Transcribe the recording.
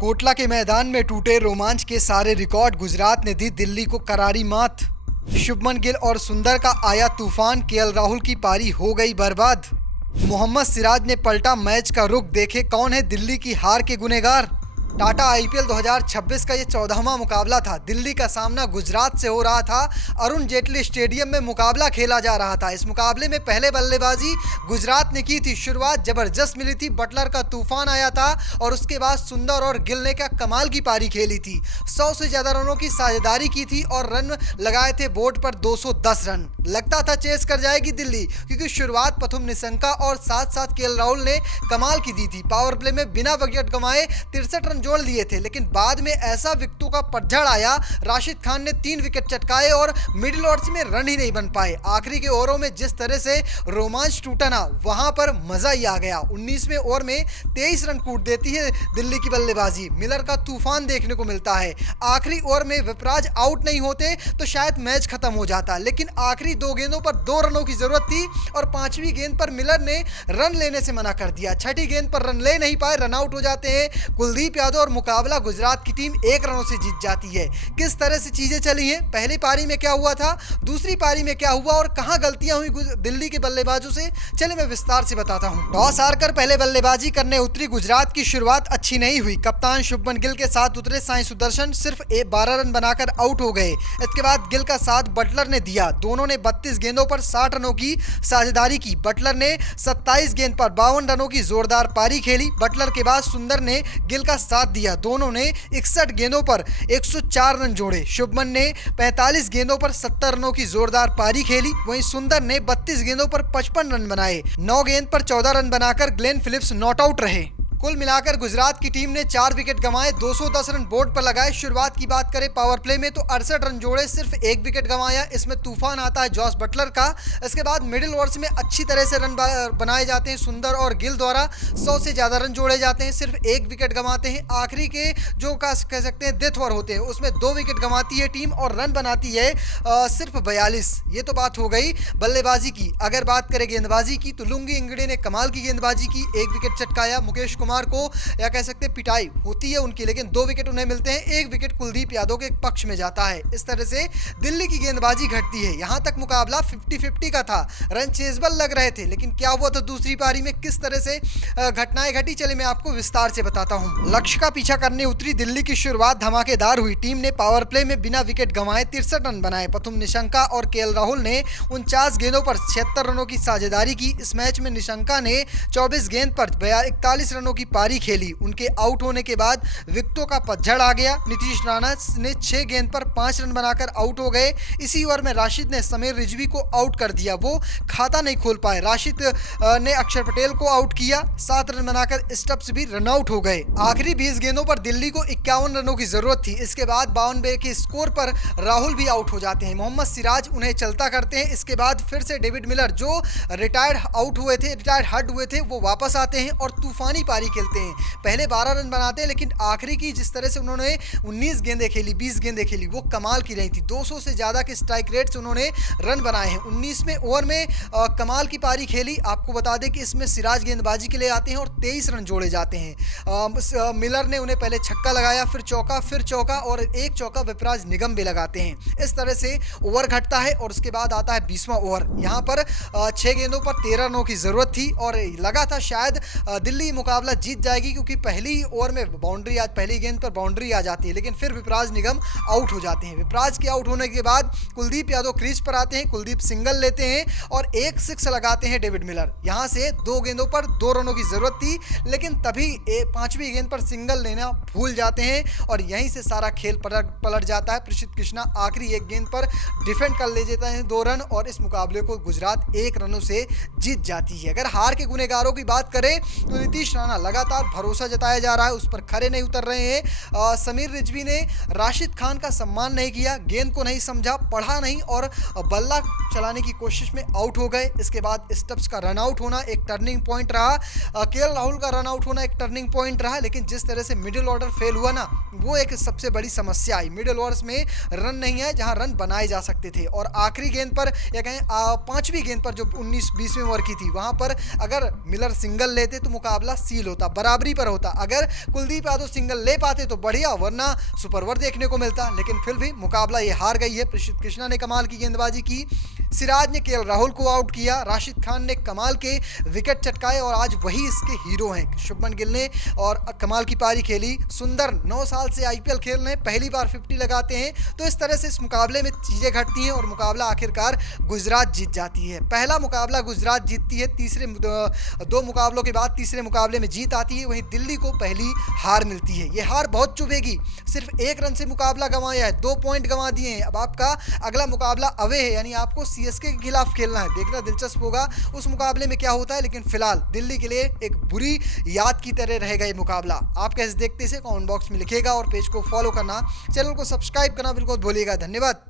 कोटला के मैदान में टूटे रोमांच के सारे रिकॉर्ड, गुजरात ने दी दिल्ली को करारी मात। शुभमन गिल और सुंदर का आया तूफान, केएल राहुल की पारी हो गई बर्बाद। मोहम्मद सिराज ने पलटा मैच का रुख, देखे कौन है दिल्ली की हार के गुनेगार। टाटा आईपीएल 2026 का ये 14वां मुकाबला था। दिल्ली का सामना गुजरात से हो रहा था। अरुण जेटली स्टेडियम में मुकाबला खेला जा रहा था। इस मुकाबले में पहले बल्लेबाजी गुजरात ने की थी। शुरुआत जबरदस्त मिली थी, बटलर का तूफान आया था और उसके बाद सुंदर और गिल ने क्या कमाल की पारी खेली थी। 100 से ज़्यादा रनों की साझेदारी की थी और रन लगाए थे बोर्ड पर 210 रन। लगता था चेस कर जाएगी दिल्ली, क्योंकि शुरुआत पथुम निशंका और साथ साथ केएल राहुल ने कमाल की दी थी। पावर प्ले में बिना विकेट गंवाए 63 रन जोड़ लिए थे, लेकिन बाद में ऐसा विकेटों का पतझड़ आया। राशिद खान ने 3 विकेट चटकाए और मिडिल ओवर्स में रन ही नहीं बन पाए। आखिरी के ओवरों में जिस तरह से रोमांच टूटा ना, वहां पर मजा ही आ गया। 19वें ओवर में 23 रन कूट देती है दिल्ली की बल्लेबाजी। मिलर का तूफान देखने को मिलता है। आखिरी ओवर में विपराज आउट नहीं होते तो शायद मैच खत्म हो जाता, लेकिन आखिरी 2 गेंदों पर 2 रनों की जरूरत थी और 5वीं गेंद पर मिलर ने रन लेने से मना कर दिया। 6ठी गेंद पर रन ले नहीं पाए, रन आउट हो जाते हैं कुलदीप यादव और मुकाबला गुजरात की टीम 1 रनों से जीत जाती है। किस तरह से चीजें चली हैं, पहली पारी में क्या हुआ था, दूसरी पारी में क्या हुआ और कहां गलतियां हुई दिल्ली के बल्लेबाजों से, चलिए मैं विस्तार से बताता हूं। टॉस हारकर पहले बल्लेबाजी करने उतरी गुजरात की शुरुआत अच्छी नहीं हुई। कप्तान शुभमन गिल के साथ उतरे साई सुदर्शन सिर्फ 12 रन बनाकर आउट हो गए। इसके बाद गिल का साथ बटलर ने दिया। दोनों ने 32 गेंदों पर 60 रनों की साझेदारी की। बटलर ने 27 गेंद पर 52 रनों की जोरदार पारी खेली। बटलर के बाद सुंदर ने गिल का साथ दिया। दोनों ने 61 गेंदों पर 104 रन जोड़े। शुभमन ने 45 गेंदों पर 70 रनों की जोरदार पारी खेली। वहीं सुंदर ने 32 गेंदों पर 55 रन बनाए। 9 गेंद पर 14 रन बनाकर ग्लेन फिलिप्स नॉट आउट रहे। कुल मिलाकर गुजरात की टीम ने 4 विकेट गंवाए, 210 रन बोर्ड पर लगाए। शुरुआत की बात करें पावर प्ले में तो 68 रन जोड़े, सिर्फ 1 विकेट गंवाया। इसमें तूफान आता है जॉस बटलर का। इसके बाद मिडिल ओवर्स में अच्छी तरह से रन बनाए जाते हैं सुंदर और गिल द्वारा। 100 से ज़्यादा रन जोड़े जाते हैं, सिर्फ 1 विकेट गंवाते हैं। आखिरी के जो कह सकते हैं डेथ ओवर होते हैं, उसमें 2 विकेट गंवाती है टीम और रन बनाती है सिर्फ 42। ये तो बात हो गई बल्लेबाजी की। अगर बात करें गेंदबाजी की तो लुंगी इंगड़े ने कमाल की गेंदबाजी की, 1 विकेट चटकाया। मुकेश कुमार को या कह सकते हैं पिटाई होती है उनकी, लेकिन 2 विकेट उन्हें मिलते हैं। 1 विकेट कुलदीप यादव के पक्ष में जाता है। इस तरह से दिल्ली की गेंदबाजी घटती है। यहां तक मुकाबला 50-50 का था, रन चेजबल लग रहे थे, लेकिन क्या हुआ था दूसरी पारी में, किस तरह से घटनाएं घटी, चले मैं आपको विस्तार से बताता हूं। लक्ष्य का पीछा करने उतरी दिल्ली की शुरुआत धमाकेदार हुई। टीम ने पावर प्ले में बिना विकेट गंवाए 63 रन बनाए। पथुम निशंका और केएल राहुल ने 49 गेंदों पर 76 रनों की साझेदारी की। इस मैच में निशंका ने 24 गेंद पर 41 रनों की पारी खेली। उनके आउट होने के बाद विकेटों का पतझड़ आ गया। नीतीश राणा ने 6 गेंद पर 5 रन बनाकर आउट हो गए। इसी ओवर में राशिद ने समीर रिजवी को आउट कर दिया, वो खाता नहीं खोल पाए। राशिद ने अक्षर पटेल को आउट किया, 7 रन बनाकर स्टब्स भी रन आउट हो गए। आखिरी 20 गेंदों पर दिल्ली को 51 रनों की जरूरत थी। इसके बाद 52 के स्कोर पर राहुल भी आउट हो जाते हैं। मोहम्मद सिराज उन्हें चलता करते हैं। इसके बाद फिर से डेविड मिलर, जो रिटायर्ड हट हुए थे, वो वापस आते हैं और तूफानी पारी खेलते हैं। पहले 12 रन बनाते हैं, लेकिन आखिरी की जिस तरह से उन्होंने 19 गेंदें खेली, 20 गेंदें खेली, वो कमाल की रही थी। 200 से ज़्यादा के स्ट्राइक रेट से उन्होंने रन बनाए हैं। 19वें ओवर में कमाल की पारी खेली। आपको बता दें कि इसमें सिराज गेंदबाजी के लिए आते हैं और 23 रन जोड़े जाते हैं। मिलर ने उन्हें पहले छक्का लगाया, फिर चौका और एक चौका विपराज निगम भी लगाते हैं। इस तरह से ओवर घटता है और उसके बाद आता है 20वां ओवर। यहाँ पर 6 गेंदों पर 13 रनों की ज़रूरत थी और लगा था शायद दिल्ली मुकाबला जीत जाएगी, क्योंकि पहली ओवर में पहली गेंद पर बाउंड्री आ जाती है, लेकिन फिर विपराज निगम आउट हो जाते हैं। विपराज के आउट होने के बाद कुलदीप यादव क्रीज पर आते हैं। कुलदीप सिंगल लेते हैं और एक 6 लगाते हैं डेविड मिलर। यहां से 2 गेंदों पर 2 रनों की जरूरत थी, लेकिन तभी 5वीं गेंद पर सिंगल लेना भूल जाते हैं और यहीं से सारा खेल पलट जाता है। प्रसिद्ध कृष्णा आखिरी 1 गेंद पर डिफेंड कर ले जाता है 2 रन और इस मुकाबले को गुजरात 1 रनों से जीत जाती है। अगर हार के गुनेगारों की बात करें तो नीतीश राणा लगातार भरोसा जताया जा रहा है, उस पर खरे नहीं उतर रहे हैं। समीर रिजवी ने राशिद खान का सम्मान नहीं किया, गेंद को नहीं समझा, पढ़ा नहीं और बल्ला चलाने की कोशिश में आउट हो गए। इसके बाद स्टब्स का रन आउट होना एक टर्निंग पॉइंट रहा, केएल राहुल का रन आउट होना एक टर्निंग पॉइंट रहा, लेकिन जिस तरह से मिडिल ऑर्डर फेल हुआ ना, वो एक सबसे बड़ी समस्या आई। मिडिल ओवर्स में रन नहीं है जहां रन बनाए जा सकते थे और आखिरी गेंद पर या कहें 5वीं गेंद पर जो 19-20वें ओवर की थी, वहां पर अगर मिलर सिंगल लेते तो मुकाबला सील होता, बराबरी पर होता। अगर कुलदीप यादव सिंगल ले पाते तो बढ़िया, वरना सुपर ओवर देखने को मिलता। लेकिन फिर भी मुकाबला ये हार गई है। प्रसिद्ध कृष्णा ने कमाल की गेंदबाजी की, सिराज ने केएल राहुल को आउट किया, राशिद खान ने कमाल के विकेट चटकाए और आज वही इसके हीरो हैं। शुभमन गिल ने और कमाल की पारी खेली। सुंदर 9 साल से आईपीएल खेल रहे हैं, पहली बार 50 लगाते हैं। तो इस तरह से इस मुकाबले में चीज़ें घटती हैं और मुकाबला आखिरकार गुजरात जीत जाती है। पहला मुकाबला गुजरात जीतती है, तीसरे 2 मुकाबलों के बाद तीसरे मुकाबले में जीत आती है। वहीं दिल्ली को पहली हार मिलती है। ये हार बहुत चुभेगी, सिर्फ 1 रन से मुकाबला गंवाया है, 2 पॉइंट गंवा दिए हैं। अब आपका अगला मुकाबला अवे है, यानी आपको सीएसके के खिलाफ खेलना है। देखना दिलचस्प होगा उस मुकाबले में क्या होता है। लेकिन फिलहाल दिल्ली के लिए एक बुरी याद की तरह रहेगा ये मुकाबला। आप कैसे देखते हैं इसे कमेंट बॉक्स में लिखिएगा और पेज को फॉलो करना, चैनल को सब्सक्राइब करना बिल्कुल भूलिएगा। धन्यवाद।